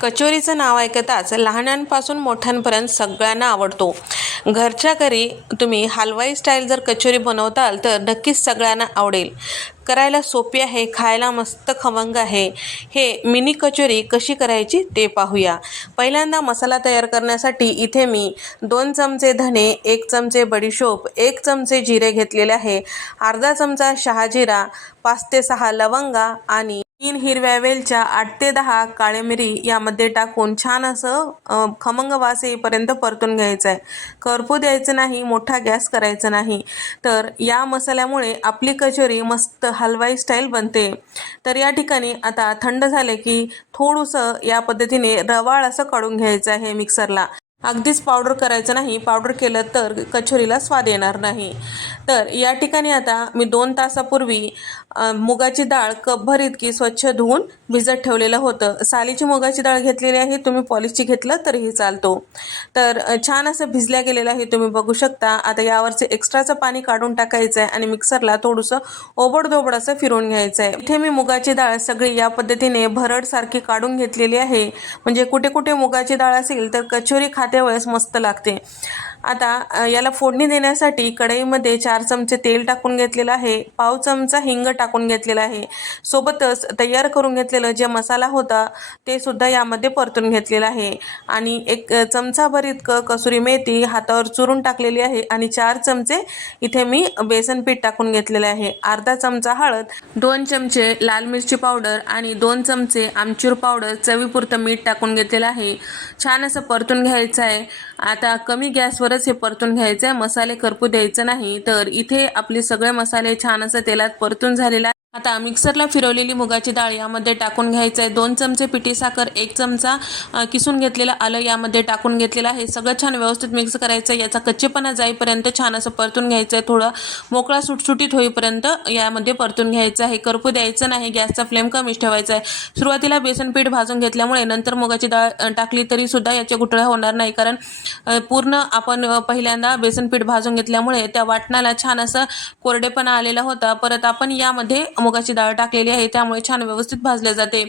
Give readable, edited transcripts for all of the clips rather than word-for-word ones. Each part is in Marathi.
कचोरीचं नाव ऐकताच लहानांपासून मोठ्यांपर्यंत सगळ्यांना आवडतो. घरच्या घरी तुम्ही हलवाई स्टाईल जर कचोरी बनवताल तर नक्कीच सगळ्यांना आवडेल. करायला सोपी आहे, खायला मस्त खमंग आहे. हे मिनी कचोरी कशी करायची ते पाहूया. पहिल्यांदा मसाला तयार करण्यासाठी इथे मी 2 चमचे धने, 1 चमचे बडीशोप, 1 चमचे जिरे घेतलेले आहे, अर्धा चमचा शहाजिरा, 5 ते 6 लवंगा आणि 3 हिरव्या वेलच्या, 8 ते 10 काळे मिरी यामध्ये टाकून छान असं खमंग वास येईपर्यंत परतून घ्यायचं आहे. करपू द्यायचं नाही, मोठा गॅस करायचा नाही. तर या मसाल्यामुळे आपली कचोरी मस्त हलवाई स्टाईल बनते. तर या ठिकाणी आता थंड झाले की थोडंसं या पद्धतीने रवाळ असं काढून घ्यायचं आहे मिक्सरला. अगदीच पावडर करायचं नाही, पावडर केलं तर कचोरीला स्वाद येणार नाही. तर या ठिकाणी आता मी 2 तासापूर्वी मुगाची डाळ कपभर इतकी स्वच्छ धुवून भिजत ठेवलेलं होतं. सालीची मुगाची डाळ घेतलेली आहे, तुम्ही पॉलिशची घेतलं तरीही चालतो. तर छान असं भिजल्या गेलेलं आहे, तुम्ही बघू शकता. आता यावरचे एक्स्ट्राचं पाणी काढून टाकायचं आहे आणि मिक्सरला थोडंसं ओबडधोबड असं फिरवून घ्यायचं आहे. इथे मी मुगाची डाळ सगळी या पद्धतीने भरडसारखी काढून घेतलेली आहे. म्हणजे कुठे कुठे मुगाची डाळ असेल तर कचोरी खाते वेळेस मस्त लागते. आता याला फोडणी देण्यासाठी कढईमध्ये 4 चमचे तेल टाकून घेतलेलं आहे, पाव चमचा हिंग टाकून घेतलेला आहे. सोबतच तयार करून घेतलेलं जे मसाला होता ते सुद्धा यामध्ये परतून घेतलेला आहे आणि 1 चमचाभर इतकं कसुरी मेथी हातावर चुरून टाकलेली आहे आणि 4 चमचे इथे मी बेसन पीठ टाकून घेतलेले आहे. अर्धा चमचा हळद, 2 चमचे लाल मिरची पावडर आणि 2 चमचे आमचूर पावडर, चवीपुरतं मीठ टाकून घेतलेलं आहे. छान असं परतून घ्यायचं आहे. आता कमी गॅसवरच हे परतून घ्यायचं आहे, मसाले करपू द्यायचं नाही. तर इथे आपले सगळे मसाले छान असं तेलात परतून झालेला आहे. आता मिक्सरला फिरवलेली मुगाची डाळ यामध्ये टाकून घ्यायचं आहे. 2 चमचे पिठी साखर, 1 चमचा किसून घेतलेलं आलं यामध्ये टाकून घेतलेलं आहे. सगळं छान व्यवस्थित मिक्स करायचं आहे. याचा कच्चेपणा जाईपर्यंत छान असं परतून घ्यायचं आहे. थोडं मोकळा सुटसुटीत होईपर्यंत यामध्ये परतून घ्यायचं आहे, करपू द्यायचं नाही. गॅसचा फ्लेम कमीच ठेवायचा आहे. सुरुवातीला बेसन पीठ भाजून घेतल्यामुळे नंतर मुगाची डाळ टाकली तरी सुद्धा याच्या गुठळ्या होणार नाही, कारण पूर्ण आपण पहिल्यांदा बेसन पीठ भाजून घेतल्यामुळे त्या वाटणाला छान असं कोरडेपणा आलेला होता. परत आपण यामध्ये मुगाची डाळ टाकलेली आहे, त्यामुळे छान व्यवस्थित भाजले जाते.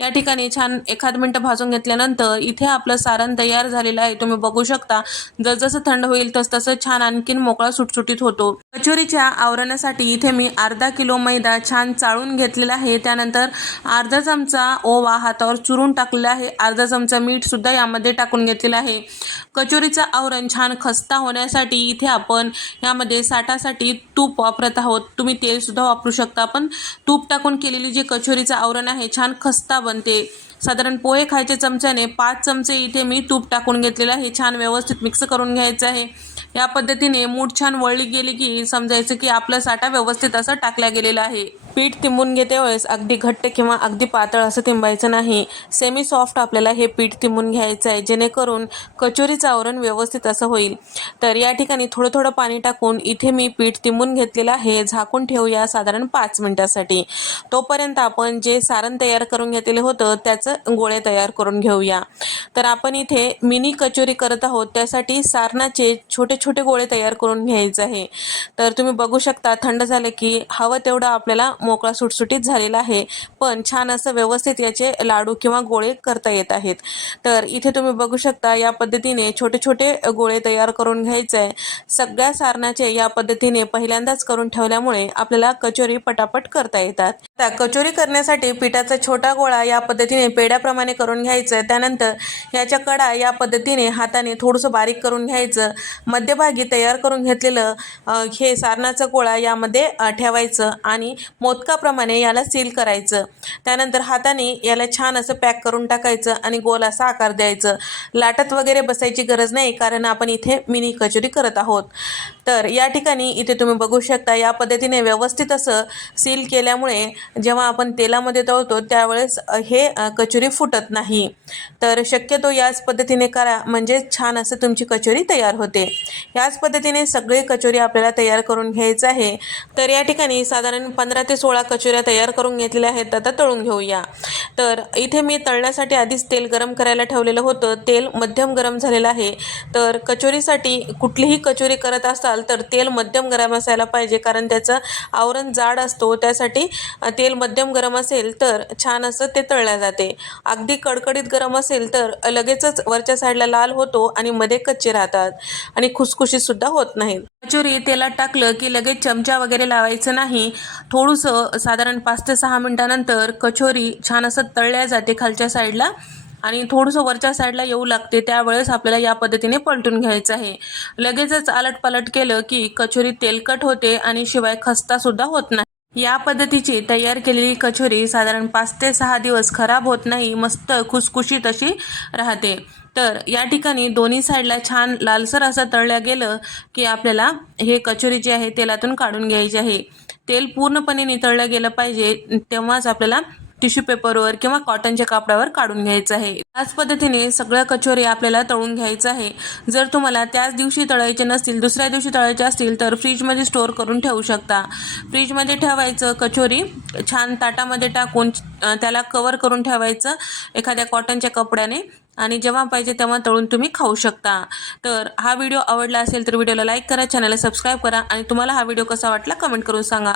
या ठिकाणी छान 1 मिनिट भाजून घेतल्यानंतर इथे आपलं सारण तयार झालेलं आहे, तुम्ही बघू शकता. जसजसं थंड होईल तसतसं छान आणखीन मोकळा सुटसुटीत होतो. कचोरीच्या आवरणासाठी इथे मी अर्धा किलो मैदा छान चाळून घेतलेला आहे. त्यानंतर अर्धा चमचा ओवा हातावर चुरून टाकलेला आहे, अर्धा चमचा मीठ सुद्धा यामध्ये टाकून घेतलेलं आहे. कचोरीचं आवरण छान खस्ता होण्यासाठी इथे आपण यामध्ये साठासाठी तूप वापरत आहोत. तुम्ही तेल सुद्धा वापरू शकता, पण तूप टाकून केलेली जी कचोरीचं आवरण आहे छान खस्ता बनते. साधारण पोहे खायच्या चमच्याने 5 चमचे इथे मी तूप टाकून घेतलेलं आहे. छान व्यवस्थित मिक्स करून घ्यायचं आहे. या पद्धतीने मूठ छान वळली गेली की समजायचं की आपला साठा व्यवस्थित असं टाकला गेलेला आहे. पीठ तिंबून घेते वेळेस अगदी घट्ट किंवा अगदी पातळ असं तिंबायचं नाही. सेमी सॉफ्ट आपल्याला हे पीठ तिंबून घ्यायचं आहे, जेणेकरून कचोरीचं आवरण व्यवस्थित असं होईल. तर या ठिकाणी थोडं थोडं पाणी टाकून इथे मी पीठ तिंबून घेतलेलं आहे. झाकून ठेवूया साधारण 5 मिनिटासाठी. तोपर्यंत आपण जे सारण तयार करून घेतलेलं होतं त्याचं गोळे तयार करून घेऊया. तर आपण इथे मिनी कचोरी करत आहोत, त्यासाठी सारणाचे छोटे छोटे गोळे तयार करून घ्यायचे आहे. तर तुम्ही बघू शकता थंड झालं की हवं तेवढं आपल्याला मोकळा सुटसुटीत झालेला आहे, पण छान असं व्यवस्थित याचे लाडू किंवा गोळे करता येत आहेत. तर इथे तुम्ही बघू शकता या पद्धतीने छोटे छोटे गोळे तयार करून घ्यायचे आहे. सगळ्या सारणाचे या पद्धतीने पहिल्यांदाच करून ठेवल्यामुळे आपल्याला कचोरी पटापट करता येतात. आता कचोरी करण्यासाठी पिठाचा छोटा गोळा या पद्धतीने पेड्याप्रमाणे करून घ्यायचं. त्यानंतर याच्या कडा या पद्धतीने हाताने थोडंसं बारीक करून घ्यायचं. मध्यभागी तयार करून घेतलेलं हे सारणाचा गोळा यामध्ये ठेवायचं आणि मोदकाप्रमाणे याला सील करायचं. त्यानंतर हाताने याला छान असं पॅक करून टाकायचं आणि गोल असा आकार द्यायचं. लाटत वगैरे बसायची गरज नाही, कारण आपण इथे मिनी कचोरी करत आहोत. तर या ठिकाणी इथे तुम्ही बघू शकता या पद्धतीने व्यवस्थित असं सील केल्यामुळे जेव्हा आपण तेलामध्ये तळतो त्यावेळेस हे कचोरी फुटत नाही. तर शक्यतो याच पद्धतीने करा, म्हणजे छान असं तुमची कचोरी तयार होते. याच पद्धतीने सगळे कचोरी आपल्याला तयार करून घ्यायचं आहे. तर या ठिकाणी साधारण 15 ते 16 कचोऱ्या तयार करून घेतलेल्या आहेत. आता तळून घेऊया. तर इथे मी तळण्यासाठी आधीच तेल गरम करायला ठेवलेलं होतं. तेल मध्यम गरम झालेलं आहे. तर कचोरीसाठी कुठलीही कचोरी करत असाल असाल तर तेल मध्यम गरम असायला पाहिजे, कारण त्याचं आवरण जाड असतो. त्यासाठी तेल मध्यम गरम असेल तर छान असं ते तळल्या जाते. अगदी कडकडीत गरम असेल तर लगेचच वरच्या साईडला लाल होतो आणि मध्ये कच्चे राहतात आणि खुसखुशीत सुद्धा होत नाहीत. कचोरी तेलात टाकलं की लगेच चमचा वगैरे लावायचं नाही. थोडंसं साधारण 5 ते 6 मिनिटानंतर कचोरी छान असं तळल्या जाते खालच्या साईडला आणि थोडंसं वरच्या साईडला येऊ लागते. त्यावेळेस आपल्याला या पद्धतीने पलटून घ्यायचं आहे. लगेचच आलटपालट केलं की कचोरी तेलकट होते आणि शिवाय खस्ता सुद्धा होत नाही. या पद्धतीची तयार केलेली कचोरी साधारण 5 ते 6 दिवस खराब होत नाही, मस्त खुसखुशीत अशी राहते. तर या ठिकाणी दोन्ही साईडला छान लालसर असं तळलं गेलं की आपल्याला हे कचोरी जी आहे तेलातून काढून घ्यायची आहे. तेल पूर्णपणे नितळलं गेलं पाहिजे, तेव्हाच आपल्याला टिश्यू पेपरवर किंवा कॉटनच्या कापडावर काढून घ्यायचं आहे. याच पद्धतीने सगळ्या कचोरी आपल्याला तळून घ्यायचं आहे. जर तुम्हाला त्याच दिवशी तळायचे नसतील, दुसऱ्या दिवशी तळायचे असतील तर फ्रीजमध्ये स्टोअर करून ठेवू शकता. फ्रीजमध्ये ठेवायचं, कचोरी छान ताटामध्ये टाकून त्याला कवर करून ठेवायचं एखाद्या कॉटनच्या कपड्याने आणि जेव्हा पाहिजे तेव्हा तळून तुम्ही खाऊ शकता. तर हा व्हिडिओ आवडला असेल तर व्हिडिओला लाईक करा, चॅनलला सबस्क्राईब करा आणि तुम्हाला हा व्हिडिओ कसा वाटला कमेंट करून सांगा.